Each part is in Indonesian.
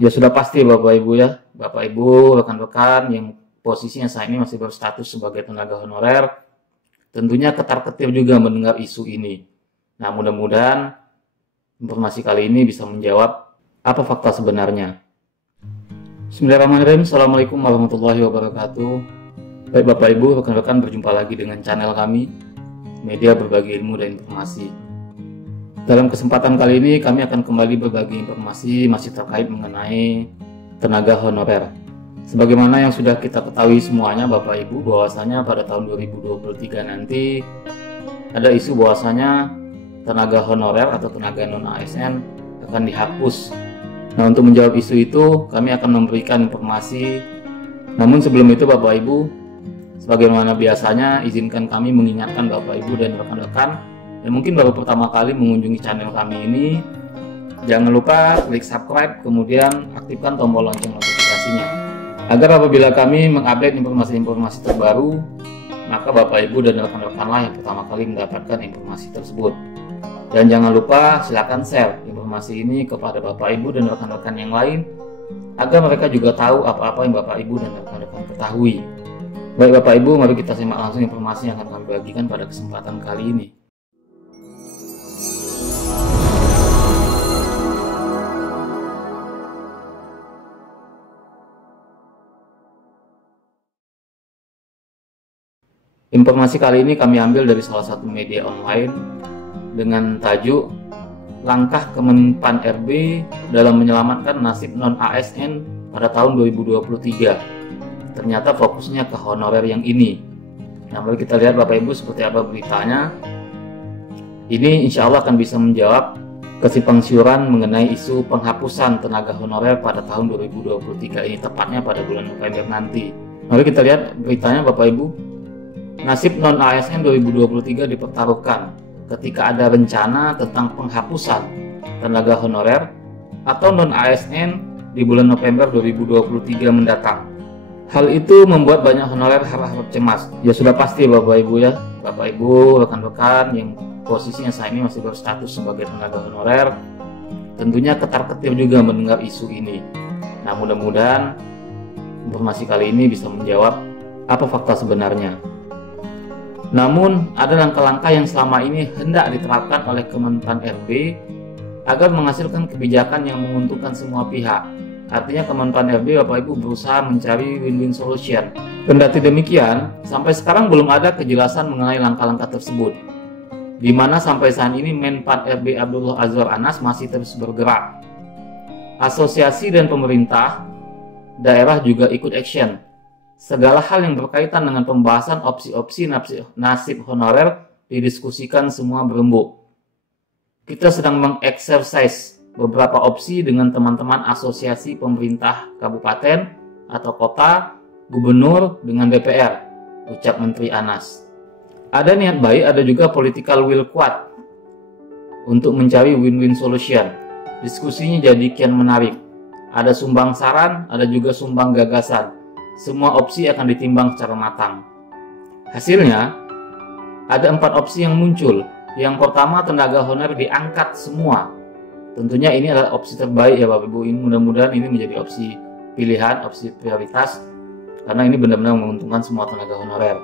Ya sudah pasti Bapak Ibu ya, Bapak Ibu, rekan-rekan yang posisinya saat ini masih berstatus sebagai tenaga honorer, tentunya ketar-ketir juga mendengar isu ini. Nah, mudah-mudahan informasi kali ini bisa menjawab apa fakta sebenarnya. Bismillahirrahmanirrahim. Assalamualaikum warahmatullahi wabarakatuh. Baik Bapak Ibu, rekan-rekan, berjumpa lagi dengan channel kami, media berbagi ilmu dan informasi. Dalam kesempatan kali ini kami akan kembali berbagi informasi masih terkait mengenai tenaga honorer. Sebagaimana yang sudah kita ketahui semuanya Bapak Ibu, bahwasanya pada tahun 2023 nanti ada isu bahwasanya tenaga honorer atau tenaga non-ASN akan dihapus. Nah, untuk menjawab isu itu kami akan memberikan informasi. Namun sebelum itu Bapak Ibu, sebagaimana biasanya izinkan kami mengingatkan Bapak Ibu dan rekan-rekan yang mungkin baru pertama kali mengunjungi channel kami ini, jangan lupa klik subscribe, kemudian aktifkan tombol lonceng notifikasinya, agar apabila kami mengupdate informasi-informasi terbaru, maka Bapak Ibu dan rekan-rekanlah yang pertama kali mendapatkan informasi tersebut. Dan jangan lupa silakan share informasi ini kepada Bapak Ibu dan rekan-rekan yang lain, agar mereka juga tahu apa-apa yang Bapak Ibu dan rekan-rekan ketahui. Baik Bapak Ibu, mari kita simak langsung informasi yang akan kami bagikan pada kesempatan kali ini. Informasi kali ini kami ambil dari salah satu media online dengan tajuk "Langkah Kemenpan RB dalam menyelamatkan nasib non-ASN pada tahun 2023". Ternyata fokusnya ke honorer yang ini. Nah, mari kita lihat Bapak Ibu seperti apa beritanya. Ini insya Allah akan bisa menjawab kesimpang siuran mengenai isu penghapusan tenaga honorer pada tahun 2023 ini, tepatnya pada bulan November nanti. Mari kita lihat beritanya Bapak Ibu. Nasib non-ASN 2023 dipertaruhkan ketika ada rencana tentang penghapusan tenaga honorer atau non-ASN di bulan November 2023 mendatang. Hal itu membuat banyak honorer harap-harap cemas. Ya sudah pasti Bapak Ibu ya, Bapak Ibu, rekan-rekan yang posisinya saat ini masih berstatus sebagai tenaga honorer, tentunya ketar-ketir juga mendengar isu ini. Nah, mudah-mudahan informasi kali ini bisa menjawab apa fakta sebenarnya. Namun, ada langkah-langkah yang selama ini hendak diterapkan oleh Kemenpan RB agar menghasilkan kebijakan yang menguntungkan semua pihak. Artinya Kemenpan RB Bapak Ibu berusaha mencari win-win solution. Kendati demikian, sampai sekarang belum ada kejelasan mengenai langkah-langkah tersebut, di mana sampai saat ini Menpan RB Abdullah Azwar Anas masih terus bergerak. Asosiasi dan pemerintah daerah juga ikut action. Segala hal yang berkaitan dengan pembahasan opsi-opsi nasib honorer didiskusikan semua berembuk. Kita sedang mengeksersis beberapa opsi dengan teman-teman asosiasi pemerintah kabupaten atau kota, gubernur dengan DPR, ucap Menteri Anas. Ada niat baik, ada juga political will kuat untuk mencari win-win solution. Diskusinya jadi kian menarik. Ada sumbang saran, ada juga sumbang gagasan. Semua opsi akan ditimbang secara matang. Hasilnya, ada 4 opsi yang muncul. Yang pertama, tenaga honorer diangkat semua. Tentunya ini adalah opsi terbaik ya Bapak Ibu. Ini mudah-mudahan ini menjadi opsi pilihan, opsi prioritas, karena ini benar-benar menguntungkan semua tenaga honorer.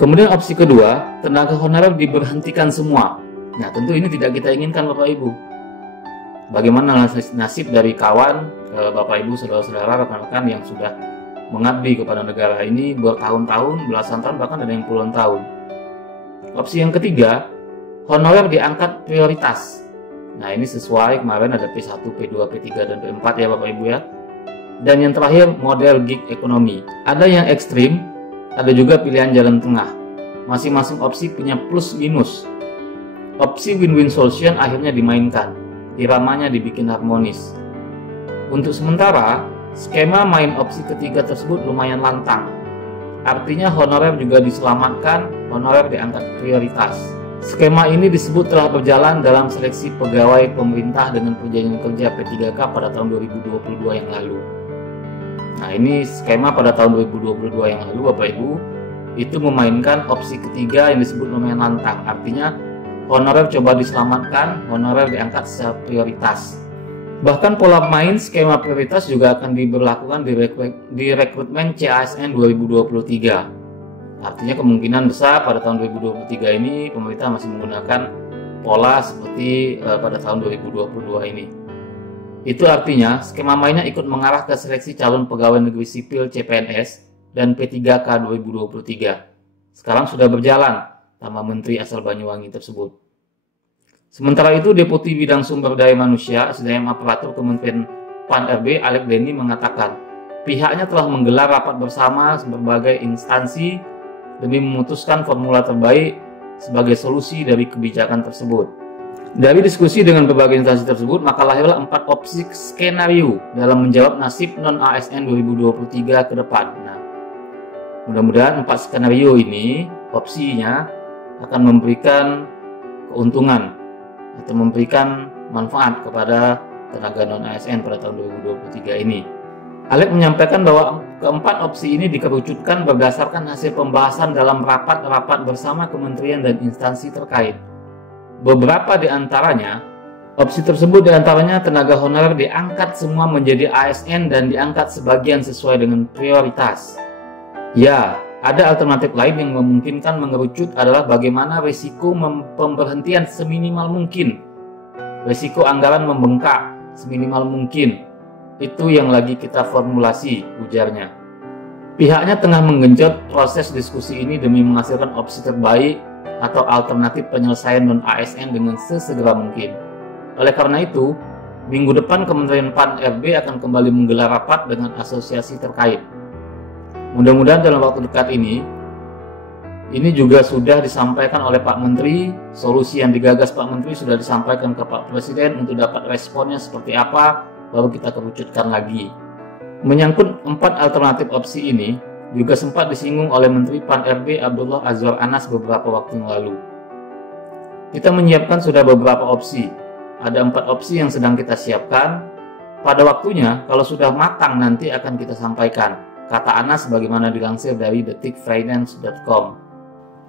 Kemudian opsi kedua, tenaga honorer diberhentikan semua. Nah, tentu ini tidak kita inginkan Bapak Ibu. Bagaimana nasib dari kawan, Bapak Ibu, saudara-saudara, rekan-rekan yang sudah mengabdi kepada negara ini bertahun-tahun, belasan tahun, bahkan ada yang puluhan tahun. Opsi yang ketiga, honorer diangkat prioritas. Nah, ini sesuai kemarin ada P1, P2, P3, dan P4 ya Bapak Ibu ya. Dan yang terakhir, model gig ekonomi. Ada yang ekstrim, ada juga pilihan jalan tengah. Masing-masing opsi punya plus minus. Opsi win-win solution akhirnya dimainkan. Iramanya dibikin harmonis. Untuk sementara, skema main opsi ketiga tersebut lumayan lantang. Artinya honorer juga diselamatkan, honorer diangkat prioritas. Skema ini disebut telah berjalan dalam seleksi pegawai pemerintah dengan perjanjian kerja P3K pada tahun 2022 yang lalu. Nah, ini skema pada tahun 2022 yang lalu Bapak Ibu, itu memainkan opsi ketiga yang disebut lumayan lantang. Artinya honorer coba diselamatkan, honorer diangkat secara prioritas. Bahkan pola main skema prioritas juga akan diberlakukan di rekrutmen CASN 2023. Artinya kemungkinan besar pada tahun 2023 ini pemerintah masih menggunakan pola seperti pada tahun 2022 ini. Itu artinya skema mainnya ikut mengarah ke seleksi calon pegawai negeri sipil CPNS dan P3K 2023. Sekarang sudah berjalan, tambah Menteri asal Banyuwangi tersebut. Sementara itu, Deputi Bidang Sumber Daya Manusia, SDM Aparatur Kementerian PAN-RB, Alek Denny mengatakan, pihaknya telah menggelar rapat bersama berbagai instansi demi memutuskan formula terbaik sebagai solusi dari kebijakan tersebut. Dari diskusi dengan berbagai instansi tersebut, maka lahirlah 4 opsi skenario dalam menjawab nasib non-ASN 2023 ke depan. Nah, mudah-mudahan 4 skenario ini, opsinya akan memberikan keuntungan atau memberikan manfaat kepada tenaga non-ASN pada tahun 2023 ini. Alek menyampaikan bahwa keempat opsi ini dikerucutkan berdasarkan hasil pembahasan dalam rapat-rapat bersama kementerian dan instansi terkait. Beberapa di antaranya, opsi tersebut diantaranya tenaga honorer diangkat semua menjadi ASN dan diangkat sebagian sesuai dengan prioritas. Ya, ada alternatif lain yang memungkinkan mengerucut adalah bagaimana risiko pemberhentian seminimal mungkin. Risiko anggaran membengkak seminimal mungkin. Itu yang lagi kita formulasi, ujarnya. Pihaknya tengah menggenjot proses diskusi ini demi menghasilkan opsi terbaik atau alternatif penyelesaian non-ASN dengan sesegera mungkin. Oleh karena itu, minggu depan Kementerian PAN-RB akan kembali menggelar rapat dengan asosiasi terkait. Mudah-mudahan dalam waktu dekat ini juga sudah disampaikan oleh Pak Menteri, solusi yang digagas Pak Menteri sudah disampaikan ke Pak Presiden untuk dapat responnya seperti apa, baru kita kerucutkan lagi. Menyangkut 4 alternatif opsi ini, juga sempat disinggung oleh Menteri PAN-RB Abdullah Azwar Anas beberapa waktu yang lalu. Kita menyiapkan sudah beberapa opsi, ada 4 opsi yang sedang kita siapkan. Pada waktunya, kalau sudah matang nanti akan kita sampaikan, kata Anas sebagaimana dilansir dari detikfinance.com.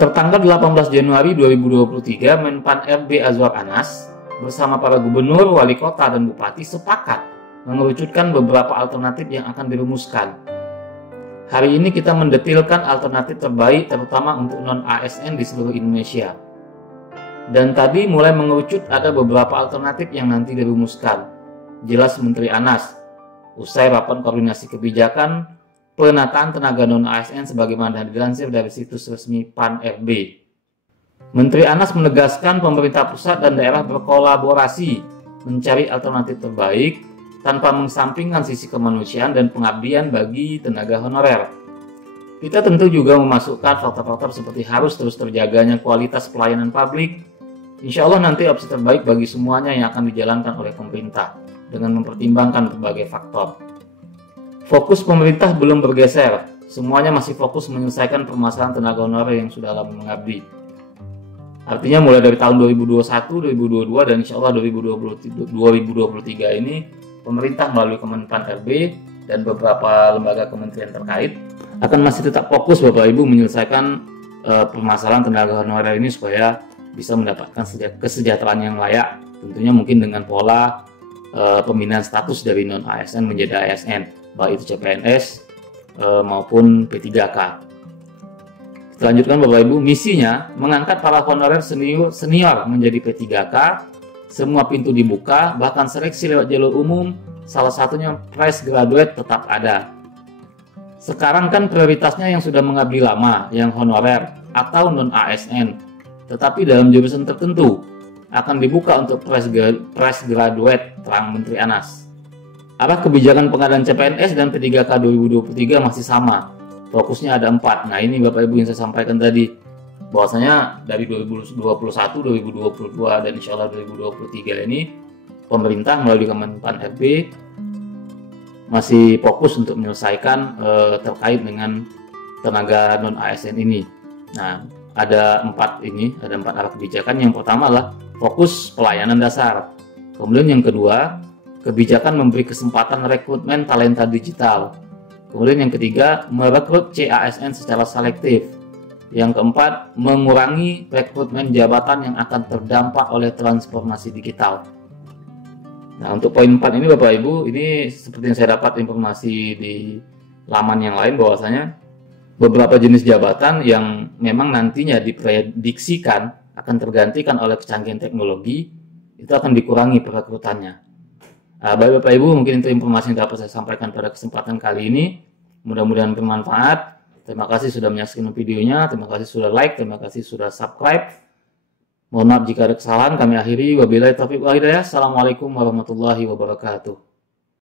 Tertanggal 18 Januari 2023, Menpan RB Azwar Anas bersama para gubernur, wali kota, dan bupati sepakat mengerucutkan beberapa alternatif yang akan dirumuskan. Hari ini kita mendetilkan alternatif terbaik terutama untuk non-ASN di seluruh Indonesia. Dan tadi mulai mengerucut ada beberapa alternatif yang nanti dirumuskan. Jelas Menteri Anas, usai rapat koordinasi kebijakan penataan tenaga non-ASN sebagaimana dilansir dari situs resmi PAN-RB. Menteri Anas menegaskan pemerintah pusat dan daerah berkolaborasi mencari alternatif terbaik tanpa mengesampingkan sisi kemanusiaan dan pengabdian bagi tenaga honorer. Kita tentu juga memasukkan faktor-faktor seperti harus terus terjaganya kualitas pelayanan publik. Insya Allah nanti opsi terbaik bagi semuanya yang akan dijalankan oleh pemerintah dengan mempertimbangkan berbagai faktor. Fokus pemerintah belum bergeser, semuanya masih fokus menyelesaikan permasalahan tenaga honorer yang sudah lama mengabdi. Artinya mulai dari tahun 2021, 2022, dan insya Allah 2023 ini, pemerintah melalui Kemenpan RB dan beberapa lembaga kementerian terkait akan masih tetap fokus Bapak Ibu menyelesaikan permasalahan tenaga honorer ini supaya bisa mendapatkan kesejahteraan yang layak, tentunya mungkin dengan pola pemindahan status dari non-ASN menjadi ASN. Baik itu CPNS maupun P3K. Kita lanjutkan Bapak Ibu, misinya mengangkat para honorer senior menjadi P3K, semua pintu dibuka, bahkan seleksi lewat jalur umum, salah satunya fresh graduate tetap ada. Sekarang kan prioritasnya yang sudah mengabdi lama, yang honorer atau non-ASN, tetapi dalam jurusan tertentu akan dibuka untuk fresh graduate, terang Menteri Anas. Arah kebijakan pengadaan CPNS dan P3K 2023 masih sama. Fokusnya ada 4. Nah ini Bapak Ibu yang saya sampaikan tadi. Bahwasanya dari 2021, 2022, dan insya Allah 2023 ini pemerintah melalui Kemenpan RB masih fokus untuk menyelesaikan terkait dengan tenaga non-ASN ini. Nah ada 4 arah kebijakan. Yang pertama adalah fokus pelayanan dasar. Kemudian yang kedua, kebijakan memberi kesempatan rekrutmen talenta digital. Kemudian yang ketiga, merekrut CASN secara selektif. Yang keempat, mengurangi rekrutmen jabatan yang akan terdampak oleh transformasi digital. Nah, untuk poin 4 ini Bapak Ibu, ini seperti yang saya dapat informasi di laman yang lain bahwasanya beberapa jenis jabatan yang memang nantinya diprediksikan akan tergantikan oleh kecanggihan teknologi itu akan dikurangi perekrutannya. Baik Bapak Ibu, mungkin itu informasi yang dapat saya sampaikan pada kesempatan kali ini. Mudah-mudahan bermanfaat. Terima kasih sudah menyaksikan videonya, terima kasih sudah like, terima kasih sudah subscribe. Mohon maaf jika ada kesalahan, kami akhiri. Wabillahi taufiq wal hidayah. Assalamualaikum warahmatullahi wabarakatuh.